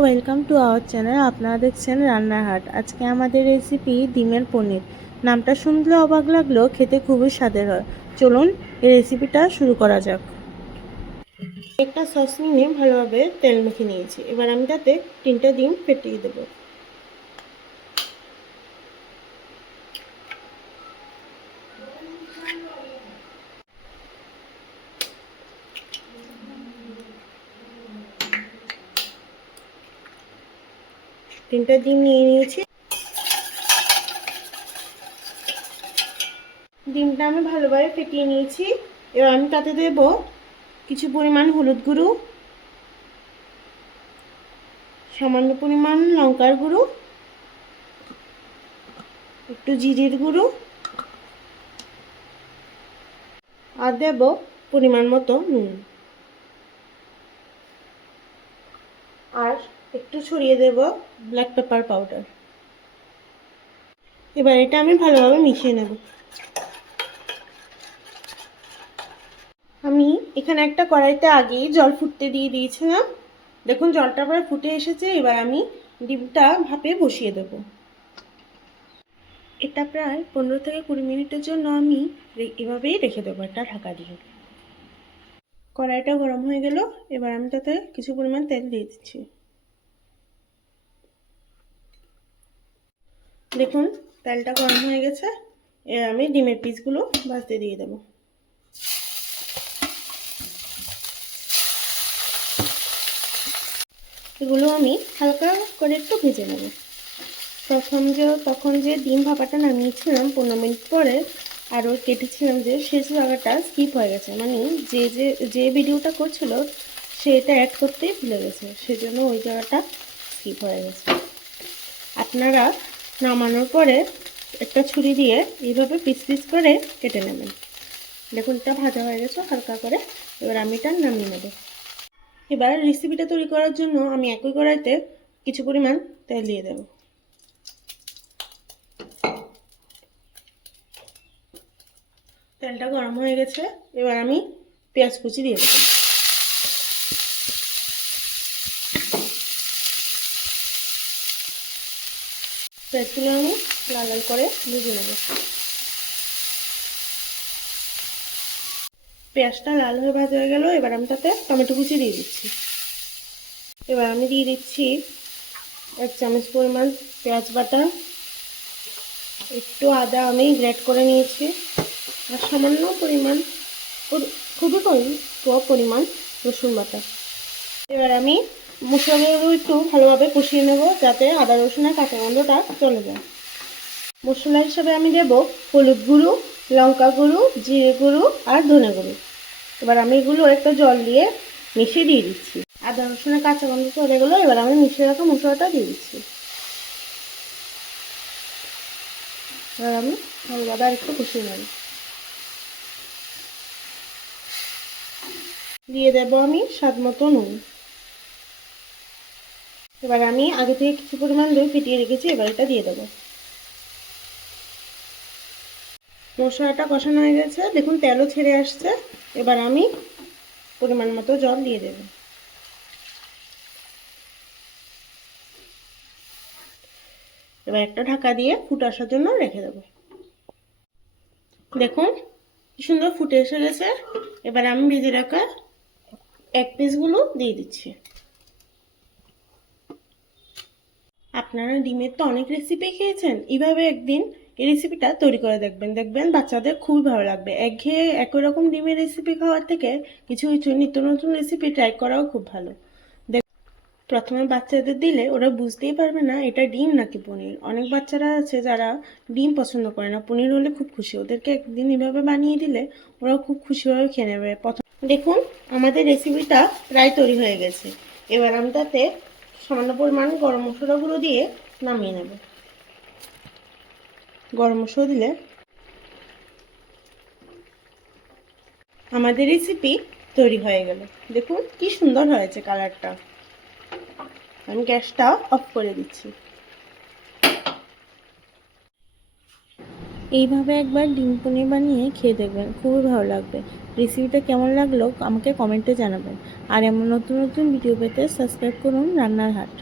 Welcome to our channel আপনারা দেখছেন রান্নাঘাট আজকে আমাদের রেসিপি ডিমের পনির। নামটা শুনলে অবাক লাগলেও খেতে খুবই স্বাদের হয়। চলুন, এই রেসিপিটা শুরু করা যাক। একটা সস নিয়ে ভালোভাবে তেল মেখে নিয়েছি। এবার আমি তাতে তিনটা ডিম ফেটিয়ে দেবো। তিনটা ডিম নিয়ে নিয়েছি। ডিমটা আমি ভালোভাবে ফেটিয়ে নিয়েছি। এবার আমি তাতে দেব কিছু পরিমাণ হলুদ গুঁড়ো, সামান্য পরিমাণ লঙ্কার গুঁড়ো, একটু জিরের গুঁড়ো, আর দেব পরিমাণ মতো নুন। আর একটু ছড়িয়ে দেব ব্ল্যাক পেপার পাউডার এবার এটা আমি ভালোভাবে মিশিয়ে নেব। আমি এখানে একটা কড়াইতে আগেই জল ফুটতে দিয়ে দিয়েছিলাম। দেখুন, জলটা প্রায় ফুটে এসেছে, এবার আমি ডিমটা ভাপে বসিয়ে দেব। এটা প্রায় পনেরো থেকে কুড়ি মিনিটের জন্য আমি এভাবেই রেখে দেবো এটা ঢাকা দিয়ে। কড়াইটা গরম হয়ে গেল, এবার আমি তাতে কিছু পরিমাণ তেল দিয়ে দিচ্ছি। দেখুন, তেলটা গরম হয়ে গেছে। এবার আমি ডিমের পিসগুলো ভাজতে দিয়ে দেবো। এগুলো আমি হালকা করে একটু ভেজে নেব। প্রথম যে, তখন যে ডিম ভাপাটা নামিয়েছিলাম পনেরো মিনিট পরে, আরও কেটেছিলাম যে, শেষ জায়গাটা স্কিপ হয়ে গেছে। মানে যে যে যে ভিডিওটা করছিল, সেটা অ্যাড করতেই ভুলে গেছে। সেজন্য ওই জায়গাটা স্কিপ হয়ে গেছে। আপনারা নামানোর পরে একটা ছুরি দিয়ে এইভাবে পিস পিস করে কেটে নেবেন। দেখুন, এটা ভাজা হয়ে গেছে, হালকা করে। এবার আমি এটা নামিয়ে নেব। এবার রেসিপিটা তৈরি করার জন্য আমি একই কড়াইতে কিছু পরিমাণ তেল দিয়ে দেব। তেলটা গরম হয়ে গেছে। এবার আমি পেঁয়াজ কুচি দিয়ে দেবো। পেঁয়াজগুলো আমি লাল লাল করে ভেজে নেব। পেঁয়াজটা লাল হয়ে ভাজা হয়ে গেল, এবার আমি তাতে টমেটো কুচি দিয়ে দিচ্ছি। এবার আমি দিয়ে দিচ্ছি এক চামচ পরিমাণ পেঁয়াজ বাটা। একটু আদা আমি গ্রেট করে নিয়েছি, আর সামান্য পরিমাণ খুবই কম পরিমাণ রসুন বাটা। এবার আমি মশলাগুলো একটু ভালোভাবে কষিয়ে নেব যাতে আদা রসুনের কাঁচা গন্ধটা চলে যায়। মশলা হিসাবে আমি দেব হলুদ গুঁড়ো, লঙ্কা গুঁড়ো, জিরে গুঁড়ো আর ধনে গুঁড়ো। এবার আমি এগুলো একটা জল দিয়ে মিশিয়ে দিয়ে দিচ্ছি। আদা রসুনের কাঁচা গন্ধ চলে গেলো, এবার আমি মিশিয়ে রাখা মশলাটা দিয়ে দিচ্ছি। এবার আমি ভালোভাবে আর একটু কষিয়ে নেব। দিয়ে দেব আমি স্বাদ মতো নুন। এবার আমি আগে থেকে কিছু পরিমাণ দই ফেটিয়ে রেখেছি, এবার এটা দিয়ে দেবো। মশলাটা কষানো হয়ে গেছে। দেখুন, তেলও ছেড়ে আসছে। এবার আমি পরিমাণ মতো জল দিয়ে দেব। এবার একটা ঢাকা দিয়ে ফুটে আসার জন্য রেখে দেবো। দেখুন, কি সুন্দর ফুটে এসে গেছে। এবার আমি ভেজে রাখা এক পিসগুলো দিয়ে দিচ্ছি। আপনারা ডিমের তো অনেক রেসিপি খেয়েছেন। এইভাবে একদিন এই রেসিপিটা তৈরি করে দেখবেন। দেখবেন বাচ্চাদের খুবই ভালো লাগবে। একঘেয়ে একই রকম ডিমের রেসিপি খাওয়ার থেকে কিছু কিছু নিত্য নতুন রেসিপি ট্রাই করাও খুব ভালো। দেখ, প্রথমে বাচ্চাদের দিলে ওরা বুঝতেই পারবে না, এটা ডিম নাকি পনির। অনেক বাচ্চারা আছে যারা ডিম পছন্দ করে না, পনির হলে খুব খুশি। ওদেরকে একদিন এভাবে বানিয়ে দিলে ওরা খুব খুশিভাবে খেয়ে নেবে। প্রথম, দেখুন, আমাদের রেসিপিটা প্রায় তৈরি হয়ে গেছে। এবার আমি তাতে সামান্য পরিমাণ গরম মশলা গুঁড়ো দিয়ে নামিয়ে নেব। গরম মশলা দিলে আমাদের রেসিপি তৈরি হয়ে গেল। দেখুন কি সুন্দর হয়েছে কালারটা আমি গ্যাসটা অফ করে দিচ্ছি। এইভাবে একবার ডিম পনির বানিয়ে খেয়ে দেখবেন, খুবই ভালো লাগবে। রেসিপিটা কেমন লাগল আমাকে কমেন্টে জানাবেন। আর এমন নতুন নতুন ভিডিও পেতে সাবস্ক্রাইব করুন রান্নার হাট।